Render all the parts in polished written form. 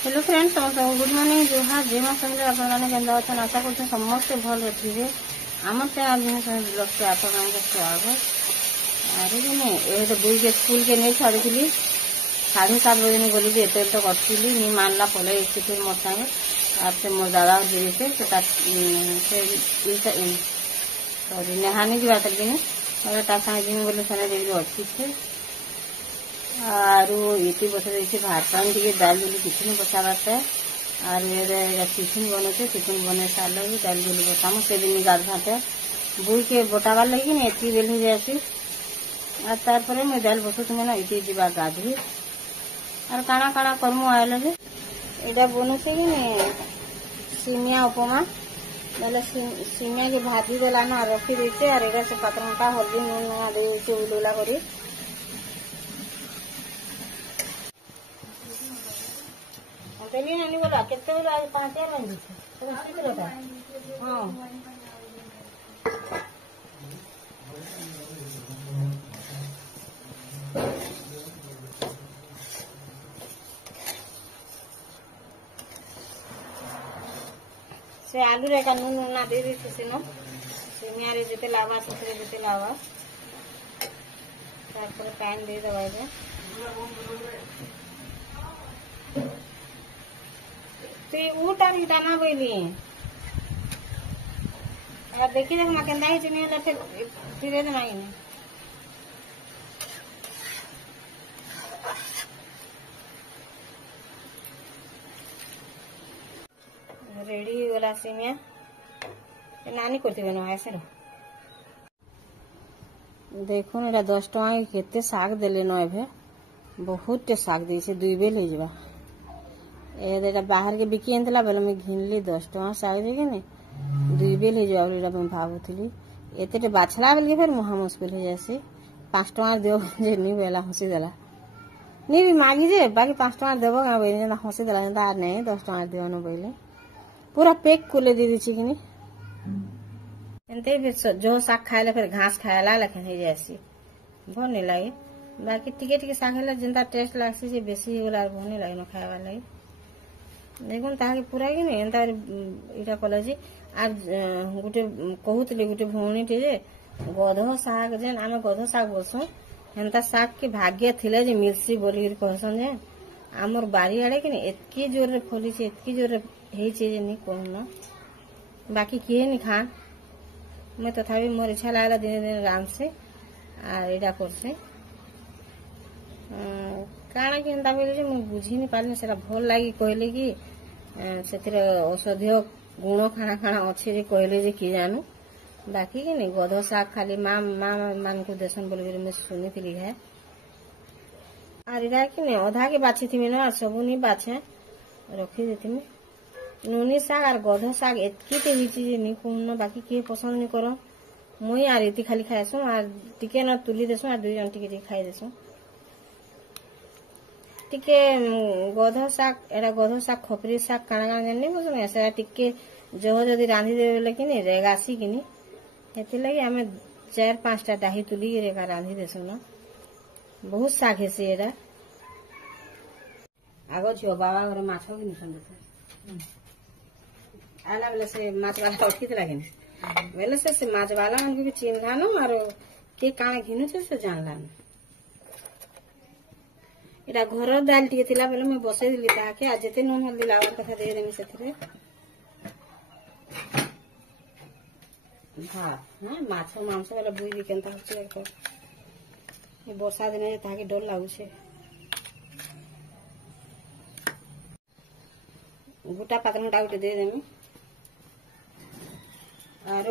Hello friends, समस्त good morning जुहार जय मां समझे आपने केंदा अच्छा आशा करते समस्त भल रखिए। आम चैनल जिन ब्लॉग से आप स्वागत। अरे नहीं ये तो बुई के स्कूल के नहीं छाड़ी 7:30 बजे गली एत तो कटली नहीं मानला पड़े फिर मोर सागे और से मोर दादा दीदी से नेहानी की बात लगे जिन बोले से दीदी अच्छी थे आरु ये बसा देखिए भात पानी टे दाल बुली किसी नहीं बसाबाते और ये टिफिन बने टिफिन बने सारे दाल बुली बसामु से दिन गाधाते बुई के बोटाबार लगी ना ये बेल हो जाए और तार मुझे दाल बसु मैंने ये जा गाधी और काना काना करमु आयल यहाँ बनुचे कि सिमिया उपमा बोले सिमिया के भाजी देला ना रखी देचे और ये से 7 घंटा हल्दी नून नुआ दे उलुला कर चलिए नानी बोला कितने बोला आज 5,000 बन गई हाँ से आलू रे का नून ना दे दी से न सिमिया रे जते लावा ससरे जते लावा तार पानी दे दवा दे तो ऊट और दाना बोली और देखिए देख मैं केंदा ही चिनी वाला फिर दे मांगी रेडी वाला सिमिया नानी करती बनो ऐसे रो देखो ना 10 टका केते साग देले न एभे बहुत साग दी से 2 बेल हो जा ए बाहर के बिकी आनला बेले मैं घिनली 10 टका साग देके ने 2 बेल हो जाओ मैं भावुली एते बाछला बेल के फिर मुहा मुस्किल हो जाए 5 टका देव जे नहीं बेला हंसी देला नहीं भी मांगी जे बाकी 5 टका देव क्या बोले हंसी देला नहीं 10 टका देव न बोले पूरा पैक कुले दे दी कि फिर जो साग खाए फिर घास खाएला लेकिन हो जाए भल नहीं लगे बाकी टिके टिके साग है जिनता टेस्ट लगे बेसी होगा भल नहीं लगे न खावा लगे देखुन ताकि पूरा कि नहीं एंता इटा कले जे आज गोटे कहूली गोटे भौणी टे जे गध साग जेन आम गध साग बोलसु हेन्ता साग के भाग्य थिले जे मिलसी बोली कहसन जे आमर बारी आड़े कि एतकी जोर फली एतकी जोर नहीं कहून बाकी किए नहीं खा मैं तथापि मोर इच्छा लागला दिन दिन राम से और यहाँ करसे काना कि एंता बोले मुझे बुझी नहीं पारे से भल लगी कहले कि से औषधीय गुण खाना खाना अच्छे कहले कि जानू बाकी कि नहीं गध साग खाली माँ मान को देसन बोल मैं शुनी थी है और इरा कि नहीं अधा के बाछी थी ना सबू नहीं बाछे रखी देती मैं नूनी साग और गध साग एतकी चीज नहीं कहून बाकी किए पसंद नहीं कर मुई आर इति खाली खाएसु और टिके न तुली देसु और 2 जन टिके खाई देसु टिके गध साग एरा गध साग खपरी साग काना काना जानी बुझ ऐसा टिके जह जदि रांधि दे बोले कि नहीं रेगासी कि नहीं हेती लगी आमे 4-5टा डाही तुली रेगा रांधि देसु न बहुत साग है से एरा आगो झियो बाबा घर माछ कि नहीं देते आला बेले से माछ वाला उठी लगे बेले से माछ वाला मन भी चिन्हला न और के काना घिनु से जानला न इटा घर दाल टिके थिला बेले मैं बसई दिली ताके आज जते नून हल्दी लावर कथा दे देमी सेथिरे हां माछ मांस वाला बुई भी केनता होचे ये वर्षा दिन ताके डर लागु छे गोटा 5 घंटा उठे दे देमी और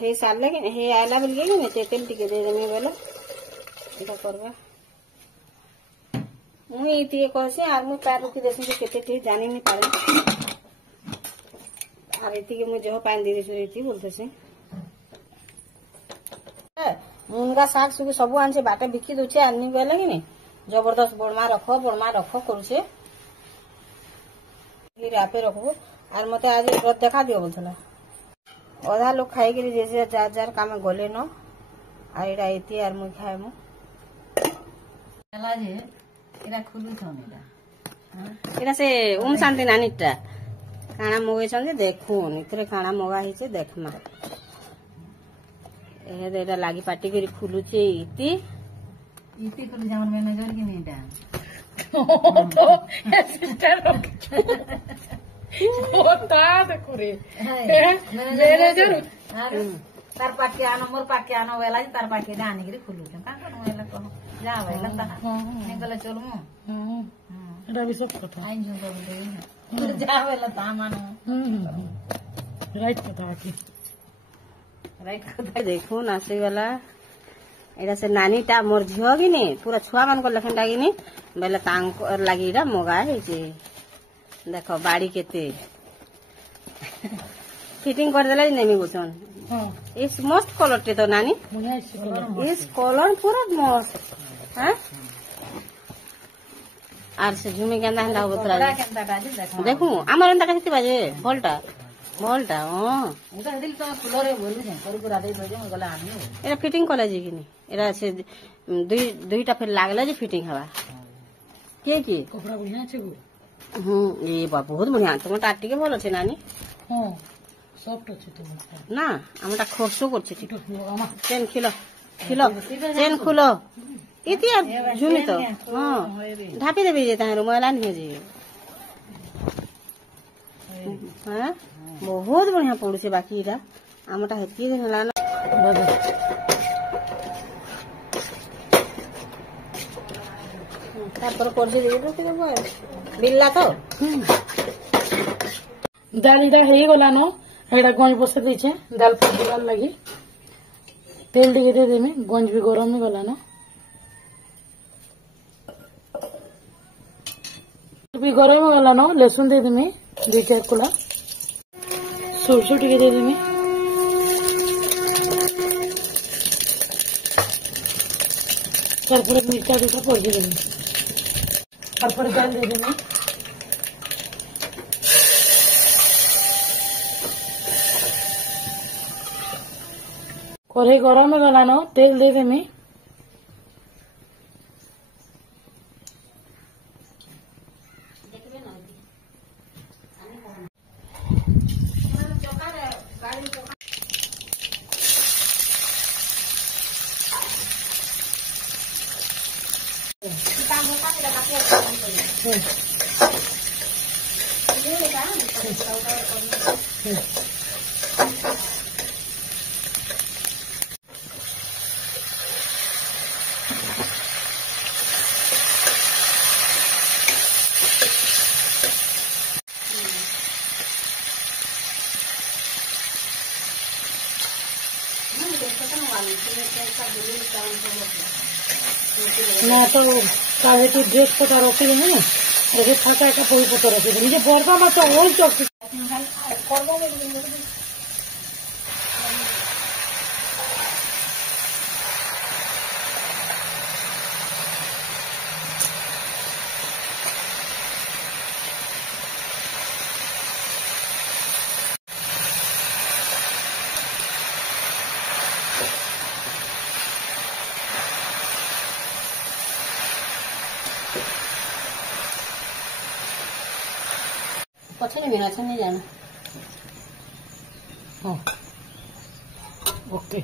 हे साल लगे हे आला बोल गई ना तेल टिके दे देमी बोले इटा करबा मुई इति कहसे और मु पैर रुकी देसु के केते ठी जानि नहीं पारे और इति के मु जो पानी दे देसु इति बोलते से मुनगा साग सुग सब आनसे बाटे बिकी दोचे आनी बेले कि नहीं जबरदस्त बड़मा रख करूचे आपे रखबो और मते आज व्रत देखा दियो बोलथला अधा लोग खाई के जैसे जार काम गले न और इटा इति और मु खाए मु जे एरा खुली थन एरा एटा से ओम शांति नानीटा काना मगैछन देखुन इतरे काना मगा हिचे देखमा एटा लागी पाटी करी खुलुचे इति इति पर जामन मैनेजर की नेटा सिस्टर होता देखो रे मैनेजर तार पाके आनो मोर पाके आनो वेला तार पाके डानी करी खुलुचे का कोन वेला को जा वेला ता निकले चलमु एटा भी सब कथा आइन जो बोल जा वेला ता मानो राइट कथा की राइट कथा देखो नासी वाला एटा से नानीटा मोर झियो कि नहीं पूरा छुआ मान को लखन लागी नहीं बेले तांग लागी रा मोगा है जे देखो बाड़ी केते फिटिंग कर देला नहीं बुझन हां इस मस्त कलर टे तो नानी इस कलर पूरा मस्त हैं आर से झुमी केंदा हला बतरा देखो हमर एंदा कथि बाजे भोल्टा हां उदा दिल तो कलर बोलु जे करू करा दे दे गला आनी एरा फिटिंग कला जी कि नहीं एरा से दुईटा फिर लागला जे फिटिंग हवा के कपड़ा बढ़िया छे गो ए बा बहुत बढ़िया तुम टाटी के बोल छे नानी हां सॉफ्ट छे तुम ना हमटा खरसो करछे चेन खिलो चेन खुलो इति झुमी तो हां ढापी देबी जे तारो मैला नहीं जे हां बहुत बढ़िया पड़ुछे बाकी इरा हमटा हेती होला ना तापर कर दे तो बिल्ला तो दाल इधर है गला न एटा गंज बसे दीछे दाल फुटबार लगी तेल टिके दे देमी गंज भी गरम ही गला न भी गरम गला न लहसुन दे देमी 2-4 कुला सरसों टिके दे देमी तारपर मिर्चा दूटा पड़े देमी तारपर दाल दे देमी कढ़ाई गरम गला न तेल दे देमी ना तो काहे तो ड्रेस पता रखी देना ना अरे खाता का कोई पता रखी देना मुझे बरबा मत और चौक पछले मेरा अच्छा नहीं जाना हाँ ओके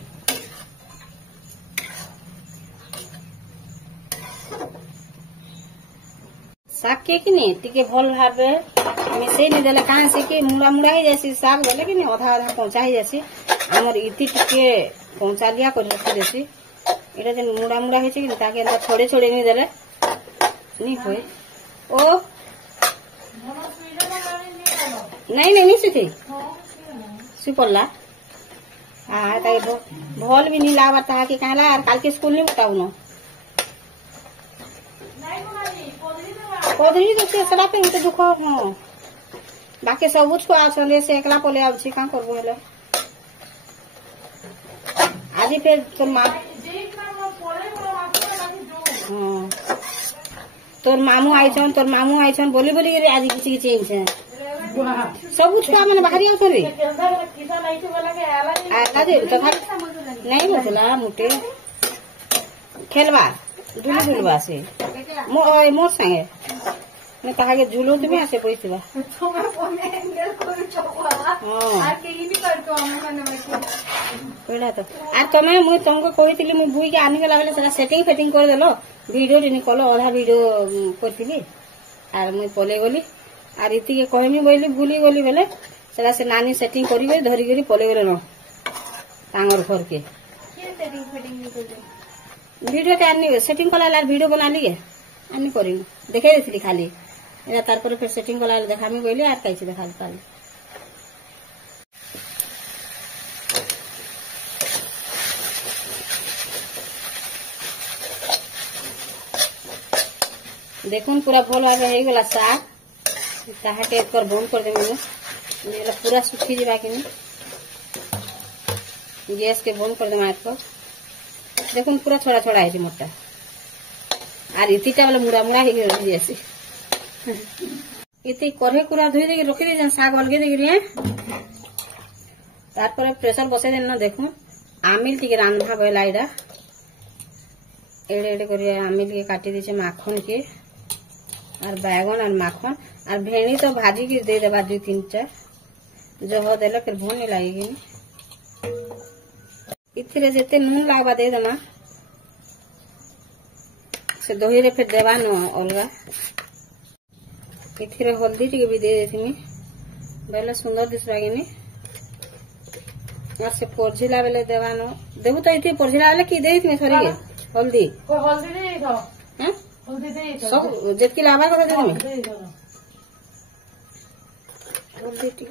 साग के नहीं टिके भल भावे मिसई नहीं देले कहां से कि मुड़ा मुड़ा ही जैसी साग बोले कि नहीं आधा आधा पहुंचा ही जैसी हमर इति टिके पहुंचा लिया कर रखी जैसी एटा जे मुड़ा मुड़ा है कि ताके अंदर छोड़े छोड़े नहीं देले नहीं होय ओ नहीं सीखी सुपल्ला हाँ भल भी नहीं लावा था कि कहला यार काल के स्कूल नहीं बताऊ न कोदरी तो सला पे तो दुख हाँ बाकी सब को आछन से एकला पले आउछि का करबो हेले आज फिर तोर मां हाँ तोर मामू आइछन बोली बोली के आज किछि किछि छै सब छुआ मैंने बाहरी आउछन रे आला दे तो नहीं बसला मुटे खेलबा दुलु दुलबा से मोर संगे मैं कहा झुलू तुम्हें आसे पड़े तो आर तमें मुझे तुमको कही मुझे बुई के आनी गला बेले सेटिंग फेटिंग करदेल वीडियो टी कल अधा वीडियो करी आर मुझे पलि गली आर इति कहमी बोली भूली गली बेले से नानी सेटिंग करी धरिकी पलि गले न तांगर घर के वीडियो के आनी सेटिंग कला वीडियो बना ली आनी कर देखे देती खाली तार पर फिर सेटिंग कला देखा मी गली आर कहीं देखा पाली देखुन पूरा भल भाव हो गला साग ताहा के बंद कर देमी पूरा सुखी जावा कि गैस के बंद कर देमा एक देखुन पूरा छोड़ा छोड़ा है मोटा आर इतिटा बेले मुड़ा मुड़ा हो जासी इति करहे कुरा धोई दे रखी दे साग अलगे दे तार पर प्रेशर बसई देन देखु आमिल टी रांधा गला एडा एडे एडे कर आमिल के काटी दीचे माखन के और बैगन और माखन और भेणी तो भाजी के दे देबा 2-3टा जो देला फिर भून लगेगी इथिरे जेते नून लागबा दे देमा से दही रे फिर देवा न अलगा इथिरे हल्दी टी भी दे देथि बेले सुंदर दिसबा कि और से पोरझिला बेले देवा न देबू तो इथि पोरझिला बेले की देथि सरी हल्दी हल्दी दे दो हैं हल्दी दे दो सब जेतकी लाबा कथा देबी हल्दी टी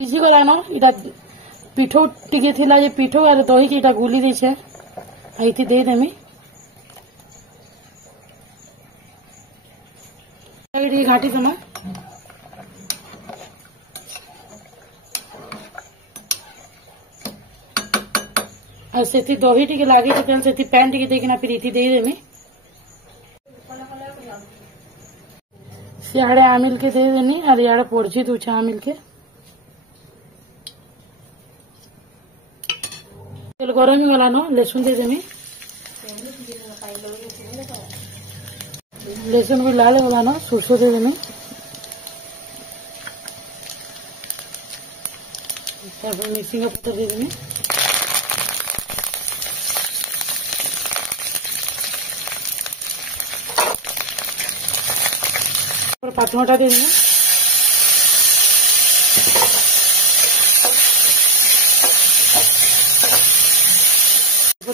इसी गला न इटा पिठो टिके थिला जे पिठो आर दही के इटा गुली दे छे आइती दे देमी एडी घाटी तमा और सेती दही टिके लागे के तेल सेती पैन टिके देकिना फिर इति दे देमी सियाड़े आमिल के दे देनी और याड़े पोरझी दूचे आमिल के तेल गरम ही वाला न लहसुन दे देमी लहसुन भी लाल वाला न सरसों दे देमी मिक्सिंग का पत्ता दे देमी पाँचमोटा दे देंगे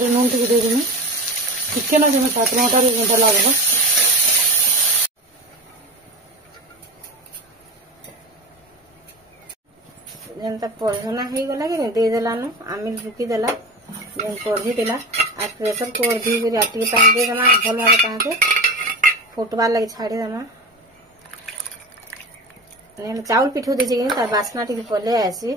नून टिके दे देंगे टिके ना देंगे पाँचमोटा घंटा लगेगा जेनता पढ़ना हो गला कि दे देला न आमिल रुकी देला जेन पढ़ी देला आ प्रेशर को दी करी आटी पानी दे देमा भल भाव ताके फुटबार लगे छाड़ी देमा चाउल पिठो दे तार बास्ना टी पले आसी